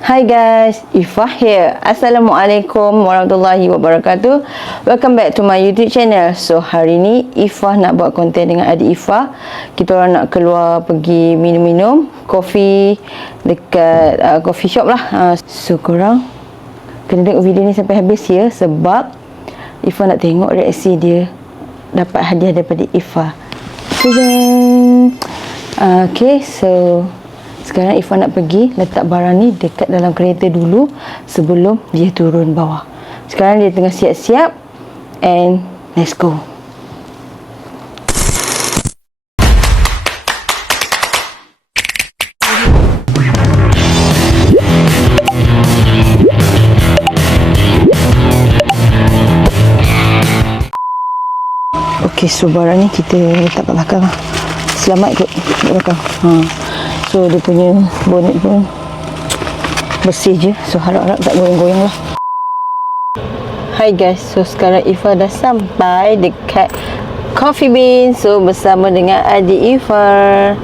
Hi guys, Ifah here. Assalamualaikum warahmatullahi wabarakatuh. Welcome back to my YouTube channel. So hari ni Ifah nak buat konten dengan adik Ifah. Kita orang nak keluar pergi minum-minum kopi dekat coffee shop lah. So korang kena tengok video ni sampai habis ya, sebab Ifah nak tengok reaksi dia dapat hadiah daripada Ifah. Okay, so sekarang Ifah nak pergi letak barang ni dekat dalam kereta dulu sebelum dia turun bawah. Sekarang dia tengah siap-siap and let's go. Okay, so barang ni kita letak kat belakang lah. Selamat kot kat belakang. So dia punya bonet pun bersih je. So harap-harap tak goyang-goyang lah. Hai guys, so sekarang Ifah dah sampai dekat Coffee Bean. So bersama dengan adik Ifah.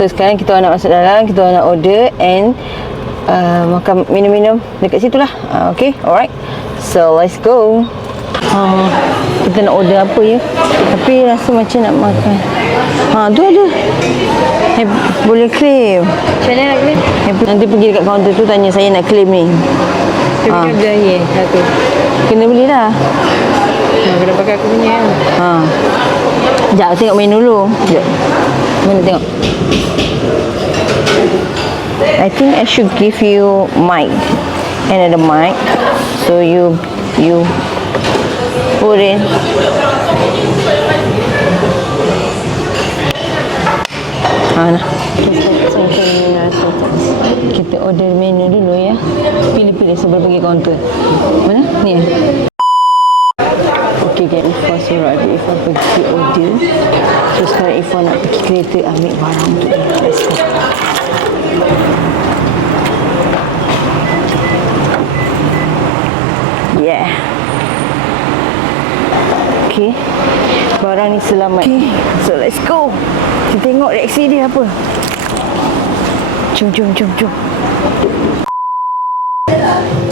So sekarang kita nak masuk dalam, kita nak order and makan minum-minum dekat situ lah. Okay, alright. So let's go. Kita nak order apa ya, tapi rasa macam nak makan. Tu ada. Boleh claim. Macam mana nak claim? Nanti pergi dekat kaunter tu tanya saya nak claim ni. Kena beli satu. Kena beli dah. Kena pakai aku punya. Sekejap, tengok menu dulu. Sekejap. Mana tengok. I think I should give you mic. Another mic. So you put in. Nah. Kita order menu dulu ya. Pilih-pilih sebelum pergi kaunter. Mana? Ni ya. Okay guys, Ifah suruh adik Ifah pergi order. So sekarang Ifah nak pergi kereta ambil barang untuk dia. Let's go. Yeah. Okay, barang ni selamat. Okay, so let's go. Kita tengok reaksi dia apa. Jom.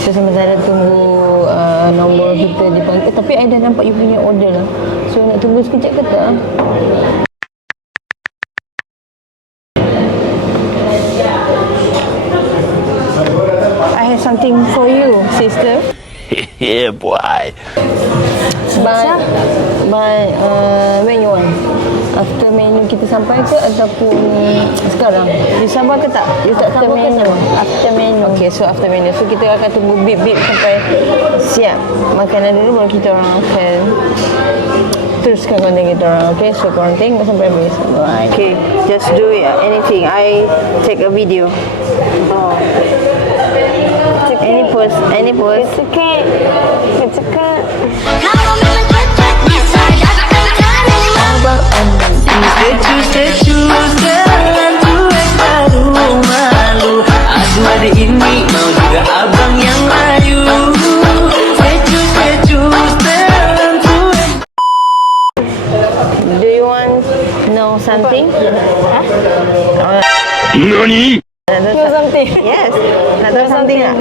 So sementara tunggu nombor kita dipanggil, tapi I dah nampak you punya order lah. So nak tunggu sekejap ke tak? I have something for you, sister. Yeah, boy. But when you want? After menu kita sampai ke ataupun sekarang? You sabar ke tak? You tak sabar ke sama? After menu. Okay, so after menu. So kita akan tunggu bip-bip sampai siap makanan dulu, baru kita orang akan teruskan konten kita orang. Okay, so korang tengok sampai habis. Okay, just do it. Anything. I take a video. Any pose. It's okay. Jangan buat malu-malu. Aduh ada ini mau juga abang yang layu. Do you want know something? NANI? Know something? Yes. Nak tahu something tak?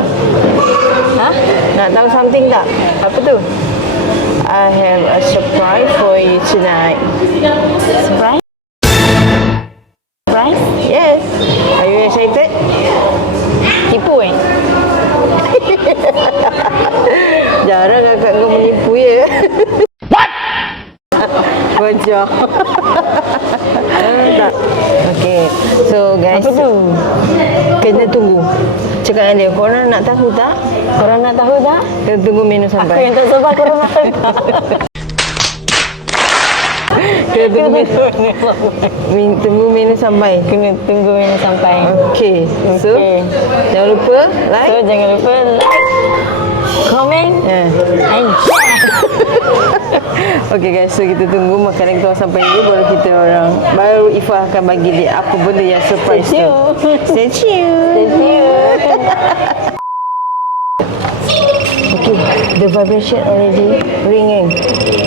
Nak tahu something tak? Apa tu? I have a surprise for you tonight. Surprise? Surprise? Yes. Are you excited? Tipu Jarang kakak kau menipu ya. What? Bocor. Tak. Okay. So guys. Apa tu? Kena tunggu. Cakap dengan dia, korang nak tahu tak? Kena tunggu menu sampai. Aku yang tak sabar korang nak tahu tak? Kena tunggu menu sampai. Kena tunggu menu sampai. Okay. So, jangan lupa like. So, jangan lupa like, comment, and share. Okay guys, so kita tunggu makanan kita orang sampai dulu, baru Ifah akan bagi dia apa benda yang surprise tu. Stay tuned. Okay, the vibration already ringing.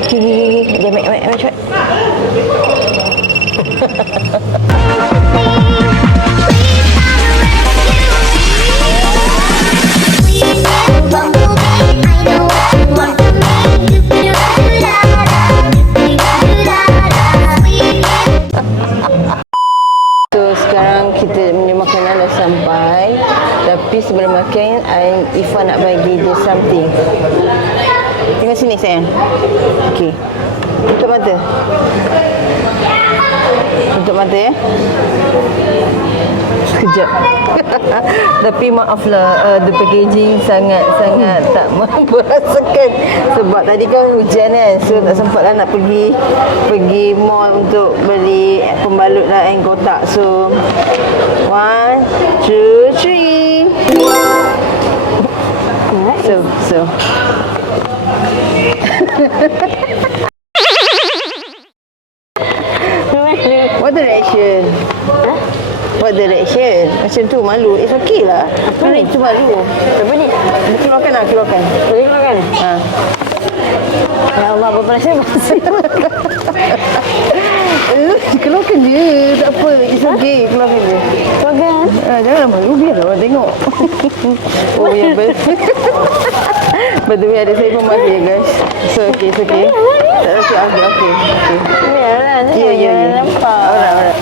Gigi. Dia make cepat. Tapi sebelum makan, Ifah nak bagi dia something. Tengok sini sayang. Okey. Tutup mata. Tutup mata ya. Sekejap. Tapi maaflah, the packaging sangat-sangat tak memperasakan. Sebab tadi kan hujan kan. So tak sempat lah nak pergi mall untuk beli pembalut lah and kotak. So 1, 2, 3. So what direction? What direction? Macam tu malu. It's okay lah. Apa ni? Itu malu. Apa ni? Keluarkan. Boleh keluarkan? Ha. Ya Allah, berapa rasa bahasa? Keluarkan je. Tak apa. It's okay. Keluarkan je. Keluarkan? Janganlah malu. Biarlah orang tengok. Oh ya, betul. Betul ada saya pun malu ya guys. So okay, it's okay. Tak okay. Biarlah. Ya. Nampak. Alright.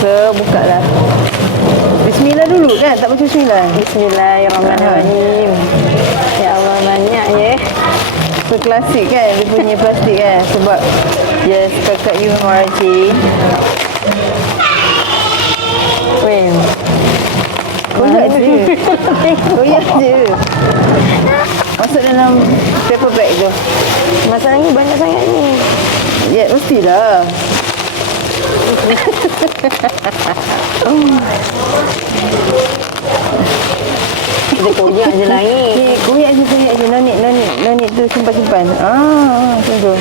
So, buka lah. Bismillah dulu kan? Tak baca bismillah? Bismillahirrahmanirrahim. Ya Allah, banyak ya. So, klasik kan? Dia punya plastik kan? Sebab, yes, kakak you Marji. Weh. Koyak je. Masuk dalam paper bag tu. Masalahnya banyak sangat ni. Ya, mestilah. Kita koyak je lagi. Koyak je. No need tu simpan. Tunggu.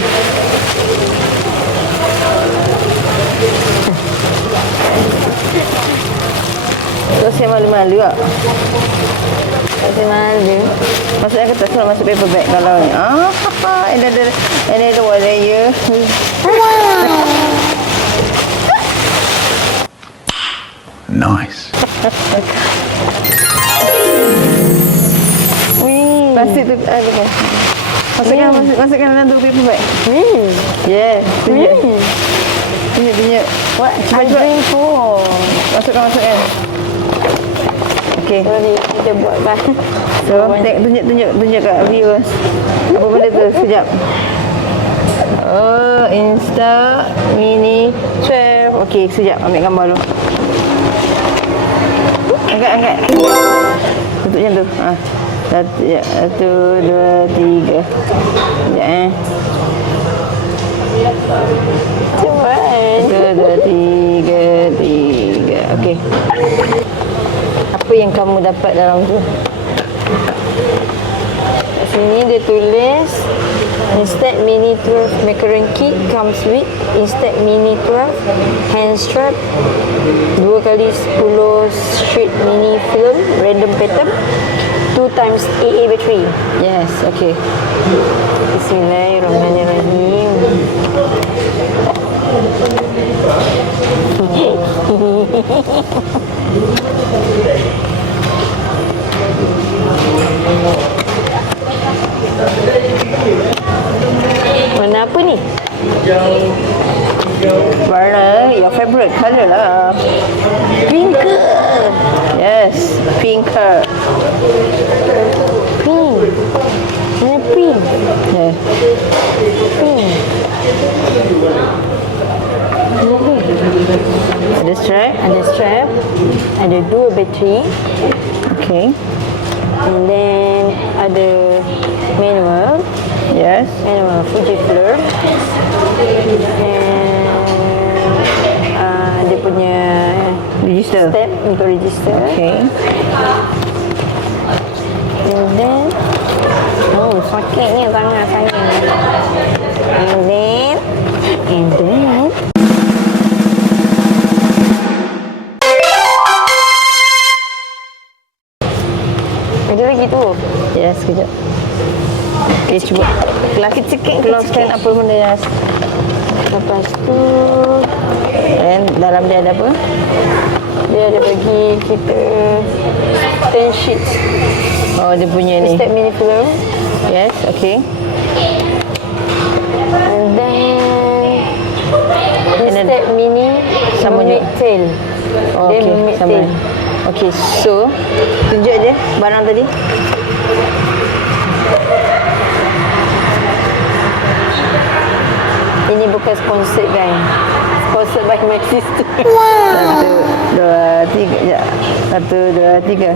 So, saya malu-malu tak? Macam mana? Masukkan kertas tu masuk paper bag kalau ni. Ini ada warna. Nice. Plastik tu ada. Masukkan dalam tu paper bag. Yes. Tunjuk. What? I drink for. Masukkan. Okey. Sorry, kita buatkan. So, tunjuk kat viewers. Apa benda tu? Sekejap. Oh, Insta Mini 12. Okey, sekejap. Ambil gambar dulu. Angkat. Tutup macam tu. Satu, dua, tiga. Sekejap Cuba. Satu, dua, tiga. Okey. Apa yang kamu dapat dalam tu? Kat sini dia tulis Instead Mini 12 Macaron Kit comes with Instead Mini 12 hand strap 2x10 sheet mini film random pattern 2x AA battery. Yes, okey. Bismillahirrahmanirrahim. Warna apa ni? Warna your favorite colour lah. Pink. Yes, pink. Pink. Mana pink? Yeah. Pink. Ada strap. Ada strap. Ada 2 bateri. Okay. And then ada manual. Yes. Manual Fujifilm. And dia punya Register. step untuk register. Okay. And then sakitnya tangan saya. And then ada lagi tu. Yes, sekejap. Okay, cuba. Keluarkan apa benda yang. Lepas tu And dalam dia ada apa? dia ada bagi kita 10 sheets Oh, dia punya ni. step mini film. Yes, okay. And then step mini sama juga. mermaid tail. Oh, Dia okey, mermaid sama. tail. Okey, so tunjuk dia barang tadi. Ini bukan sponsored guys. Sponsored by my sister. 1, 2, 3. Ya. 1, 2, 3.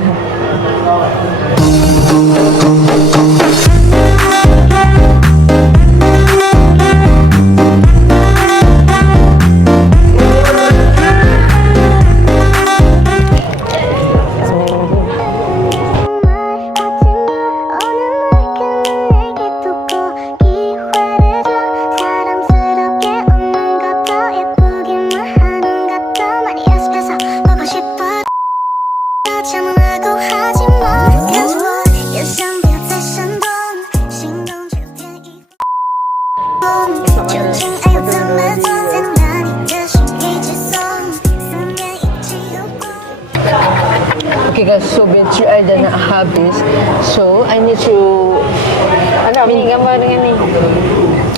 Okay guys, so bateri I dah nak habis. So I need to Ada ambil gambar dengan ni.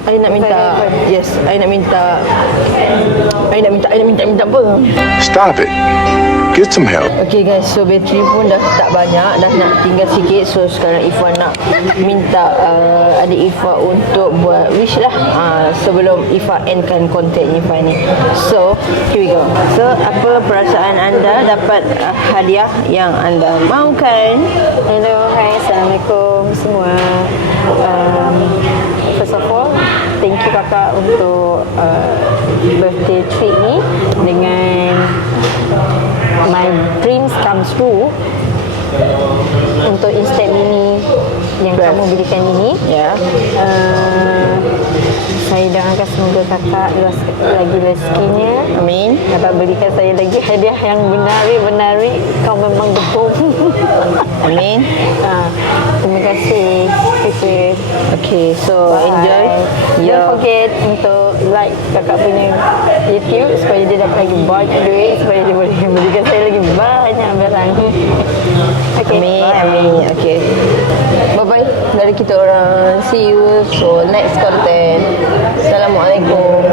I nak minta. Yes, I nak minta. I nak minta apa? Stop it. Get some help. Okay guys, so bateri pun dah tak banyak, dah nak tinggal sikit. So sekarang Ifah nak minta adik Ifah untuk buat wish lah, sebelum Ifah endkan konten Ifah ni. So here we go. So apa perasaan anda dapat hadiah yang anda mahukan? Hello, hai, Assalamualaikum semua. First of all, thank you kakak untuk birthday treat ni dengan my dreams comes true untuk Instant Mini yang Best. kamu belikan ini. Ya. Saya doakan semoga kakak lagi rezekinya. Amin. Dapat belikan saya lagi hadiah yang menarik. Kau memang gebom. Amin. Terima kasih. Okay, so enjoy. Don't forget untuk like kakak punya YouTube supaya dia dapat lagi banyak duit, supaya dia boleh belikan saya lagi banyak barang. Okay, Amin, bye. amin. Okay. Bye-bye dari kita orang. See you so next content. Assalamualaikum.